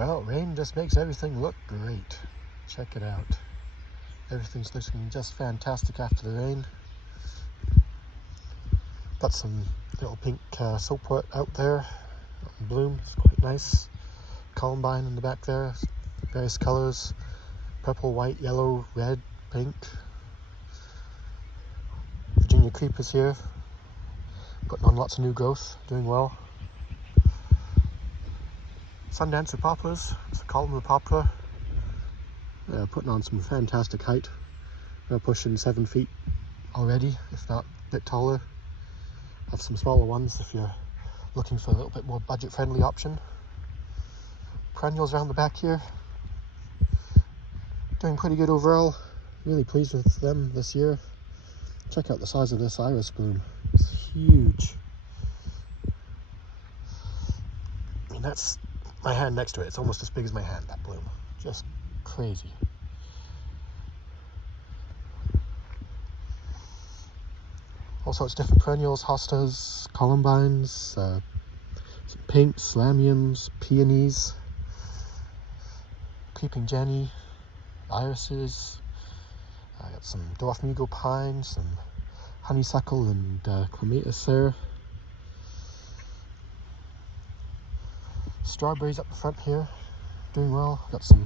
Well, rain just makes everything look great. Check it out. Everything's looking just fantastic after the rain. Got some little pink soapwort out there in bloom. It's quite nice. Columbine in the back there, various colors: purple, white, yellow, red, pink. Virginia creepers here, putting on lots of new growth, doing well. Sundancer poplars, it's a column of poplar. They're putting on some fantastic height. They're pushing 7 feet already, if not a bit taller. Have some smaller ones if you're looking for a little bit more budget-friendly option. Perennials around the back here, doing pretty good overall. Really pleased with them this year. Check out the size of this iris bloom. It's huge. I mean, that's my hand next to it. It's almost as big as my hand, that bloom. Just crazy. All sorts of different perennials: hostas, columbines, some pinks, lamiums, peonies, creeping jenny, irises. I got some dwarf mugo pine, some honeysuckle and clematis there. Strawberries up the front here, doing well. Got some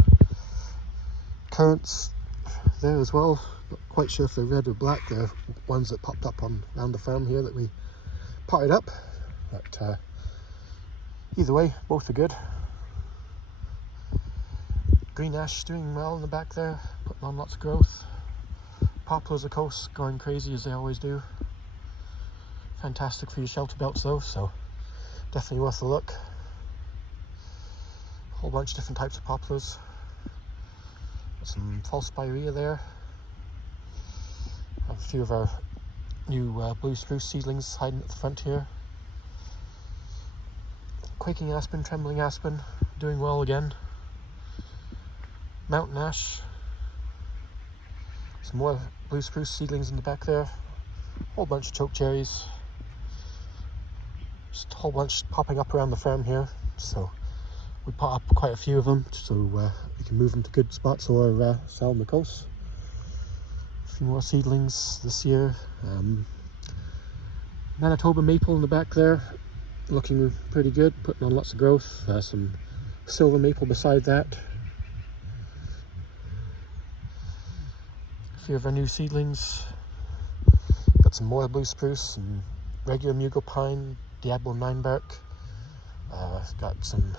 currants there as well. Not quite sure if they're red or black. They're ones that popped up around the farm here that we potted up. But either way, both are good. Green ash doing well in the back there, putting on lots of growth. Poplars, of course, going crazy as they always do. Fantastic for your shelter belts though, so definitely worth a look. A whole bunch of different types of poplars. Got some false spirea there. Have a few of our new blue spruce seedlings hiding at the front here. Quaking aspen, trembling aspen, doing well again. Mountain ash. Some more blue spruce seedlings in the back there. A whole bunch of choke cherries. Just a whole bunch popping up around the farm here. So we pot up quite a few of them so we can move them to good spots or sell them the coast. A few more seedlings this year. Manitoba maple in the back there, looking pretty good, putting on lots of growth. Some silver maple beside that. A few of our new seedlings. Got some more blue spruce and regular mugo pine, Diablo 9-bark. Got some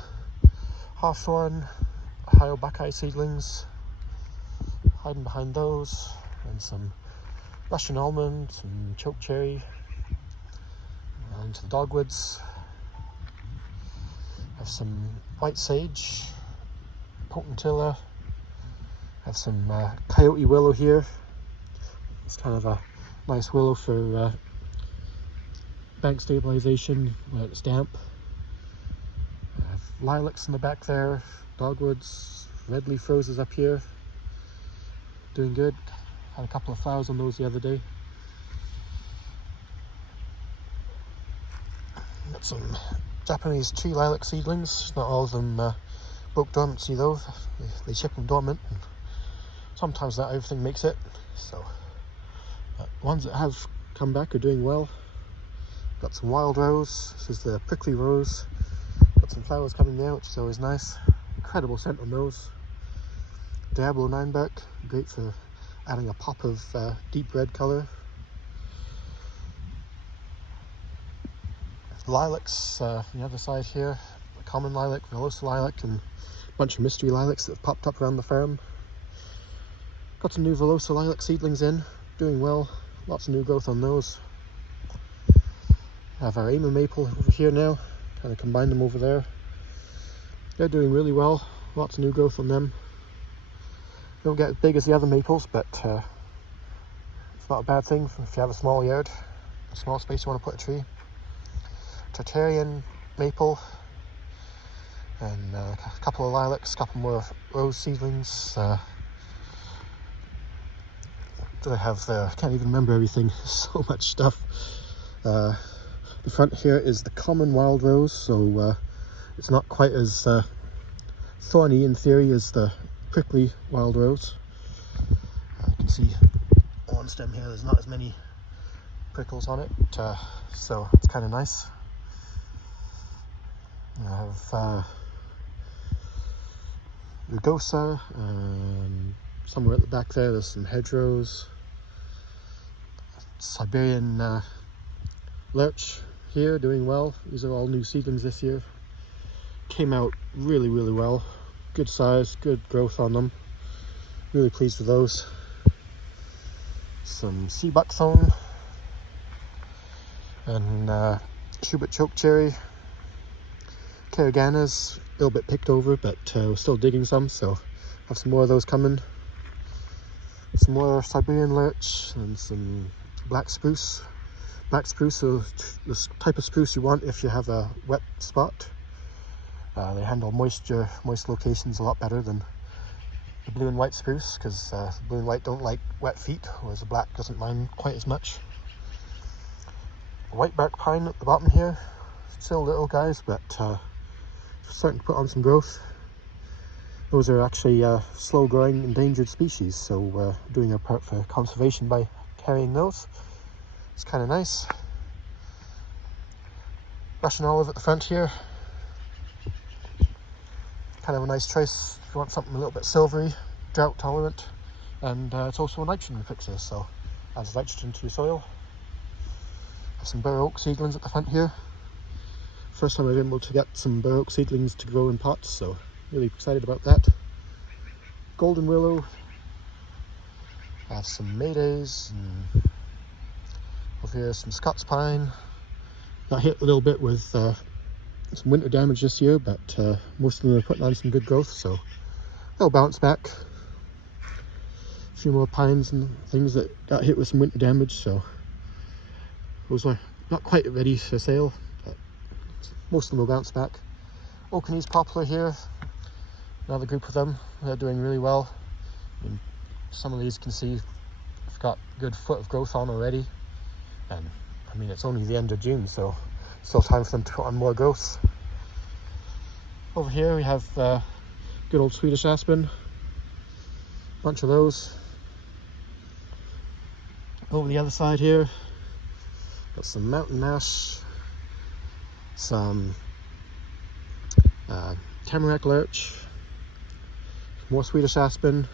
hawthorn, Ohio buckeye seedlings hiding behind those, and some Russian almond, some choke cherry, into the dogwoods. Have some white sage, potentilla. Have some coyote willow here. It's kind of a nice willow for bank stabilization when it's damp. I have lilacs in the back there, dogwoods, red leaf roses up here. Doing good. Had a couple of flowers on those the other day. Got some Japanese tree lilac seedlings. Not all of them broke dormancy though. They ship them dormant. And sometimes not everything makes it. So ones that have come back are doing well. Got some wild rose. This is the prickly rose. Got some flowers coming there, which is always nice. Incredible scent on those. Diablo 9-bark, great for adding a pop of deep red colour. Lilacs on the other side here, a common lilac, Velosa lilac, and a bunch of mystery lilacs that have popped up around the farm. Got some new Velosa lilac seedlings in, doing well, lots of new growth on those. Have our Ama maple over here now, kind of combined them over there. They're doing really well, lots of new growth on them. Don't get as big as the other maples, but it's not a bad thing if you have a small yard, a small space you want to put a tree. Tartarian maple, and a couple of lilacs, a couple more rose seedlings. I have there? I can't even remember everything. So much stuff. The front here is the common wild rose, so it's not quite as thorny in theory as the prickly wild rose. You can see on stem here there's not as many prickles on it, so it's kind of nice. I have rugosa, and somewhere at the back there's some hedgerows. Siberian lurch here doing well. These are all new seedlings this year. Came out really well. Good size, good growth on them. Really pleased with those. Some sea buckthorn and Schubert chokecherry. Caragana's a little bit picked over, but we're still digging some, so have some more of those coming. Some more Siberian lurch and some black spruce. Black spruce are the type of spruce you want if you have a wet spot. They handle moist locations a lot better than the blue and white spruce, because blue and white don't like wet feet, whereas the black doesn't mind quite as much. White bark pine at the bottom here, still little guys, but starting to put on some growth. Those are actually slow growing endangered species, so we're doing our part for conservation by carrying those. It's kind of nice. Russian olive at the front here. Kind of a nice choice if you want something a little bit silvery, drought tolerant, and it's also a nitrogen fixer, so adds nitrogen to your soil. Have some bur oak seedlings at the front here. First time I've been able to get some bur oak seedlings to grow in pots, so really excited about that. Golden willow. I have some maydays, and over here some Scots pine. Got hit a little bit with some winter damage this year, but most of them are putting on some good growth, so they'll bounce back. A few more pines and things that got hit with some winter damage, so those are not quite ready for sale, but most of them will bounce back. Oakenese poplar here, another group of them. They're doing really well. I mean, some of these you can see have got a good foot of growth on already, and I mean it's only the end of June, so still time for them to put on more growth. Over here we have good old Swedish aspen, bunch of those. Over the other side here, got some mountain ash, some tamarack lurch, more Swedish aspen.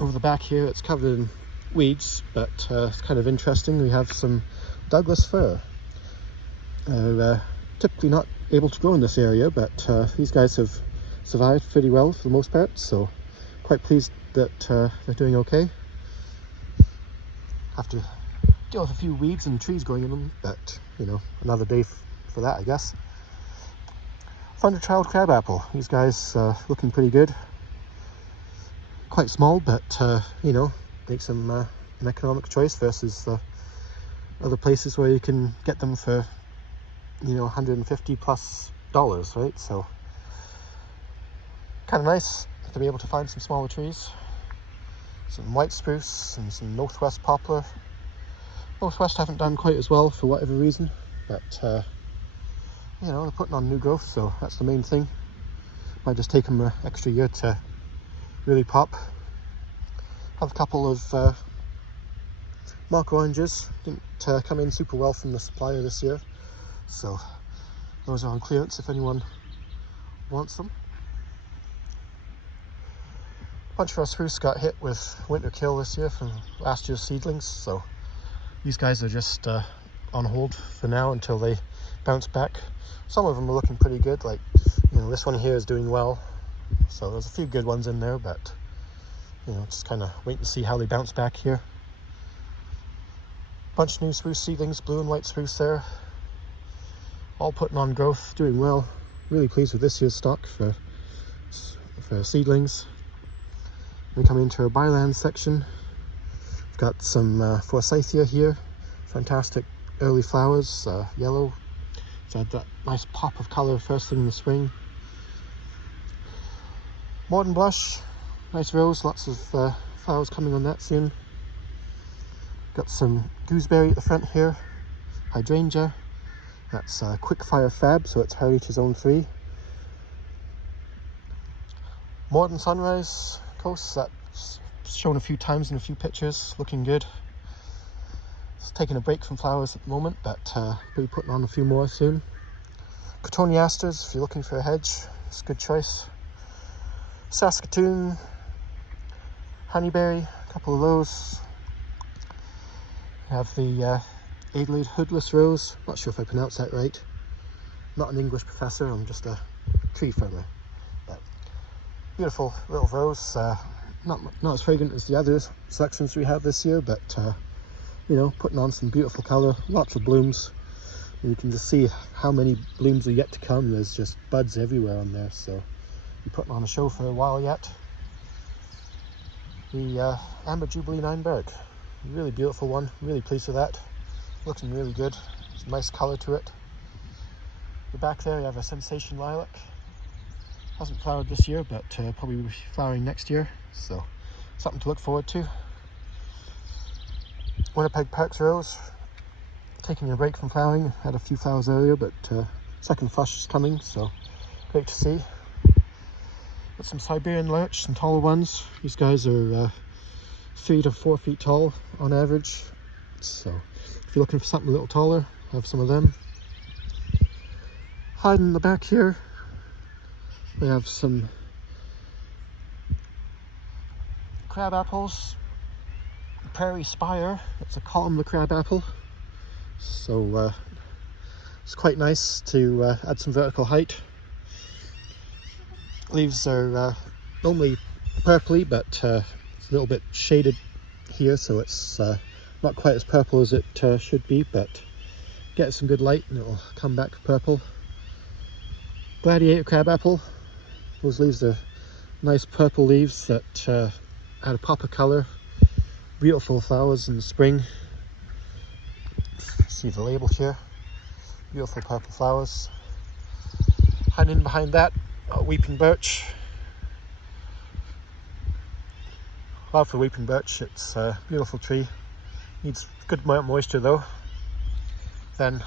Over the back here it's covered in weeds, but it's kind of interesting. We have some Douglas fir. Typically not able to grow in this area, but these guys have survived pretty well for the most part, so quite pleased that they're doing okay. Have to deal with a few weeds and trees growing in them, but you know, another day for that, I guess. Thunderchild crabapple. These guys looking pretty good. Quite small, but you know, makes them an economic choice versus other places where you can get them for, you know, $150+ right? So kind of nice to be able to find some smaller trees. Some white spruce and some northwest poplar. Northwest haven't done quite as well for whatever reason, but you know, they're putting on new growth, so that's the main thing. Might just take them an extra year to really pop. Have a couple of mock oranges. Didn't come in super well from the supplier this year, so those are on clearance if anyone wants them. A bunch of our spruce got hit with winter kill this year from last year's seedlings, so these guys are just on hold for now until they bounce back. Some of them are looking pretty good, like, you know, this one here is doing well, so there's a few good ones in there, but you know, just kind of wait and see how they bounce back here. Bunch of new spruce seedlings, blue and white spruce there, all putting on growth, doing well. Really pleased with this year's stock for seedlings. We come into our byland section. We've got some Forsythia here, fantastic early flowers, yellow. It's had that nice pop of colour first thing in the spring. Morden blush, nice rose, lots of flowers coming on that soon. Got some gooseberry at the front here, hydrangea. That's Quickfire Fab, so it's Heritage Zone 3. Morton sunrise coast, that's shown a few times in a few pictures, looking good. It's taking a break from flowers at the moment, but we'll be putting on a few more soon. Cotoneasters, if you're looking for a hedge, it's a good choice. Saskatoon, honeyberry, a couple of those. We have the Adelaide hoodless rose, not sure if I pronounced that right. Not an English professor, I'm just a tree farmer. But beautiful little rose, not as fragrant as the other selections we have this year, but you know, putting on some beautiful colour, lots of blooms. And you can just see how many blooms are yet to come. There's just buds everywhere on there, so we're putting on a show for a while yet. The Amber Jubilee Nineberg, really beautiful one, really pleased with that. Looking really good, there's a nice colour to it. The back there you have a Sensation Lilac. Hasn't flowered this year, but probably will be flowering next year, so something to look forward to. Winnipeg Parks Rose, taking a break from flowering. Had a few flowers earlier, but second flush is coming, so great to see. Got some Siberian Lurch, some taller ones. These guys are 3 to 4 feet tall on average, so if you're looking for something a little taller, I have some of them. Hiding in the back here, we have some crab apples. Prairie Spire, it's a column of crab apple, so it's quite nice to add some vertical height. Leaves are normally purpley, but it's a little bit shaded here, so it's not quite as purple as it should be, but get some good light and it'll come back purple. Gladiator crabapple, those leaves are nice purple leaves that add a pop of colour. Beautiful flowers in the spring. See the label here, beautiful purple flowers. Hiding behind that, weeping birch. Love for weeping birch, it's a beautiful tree. Needs good amount of moisture though. Then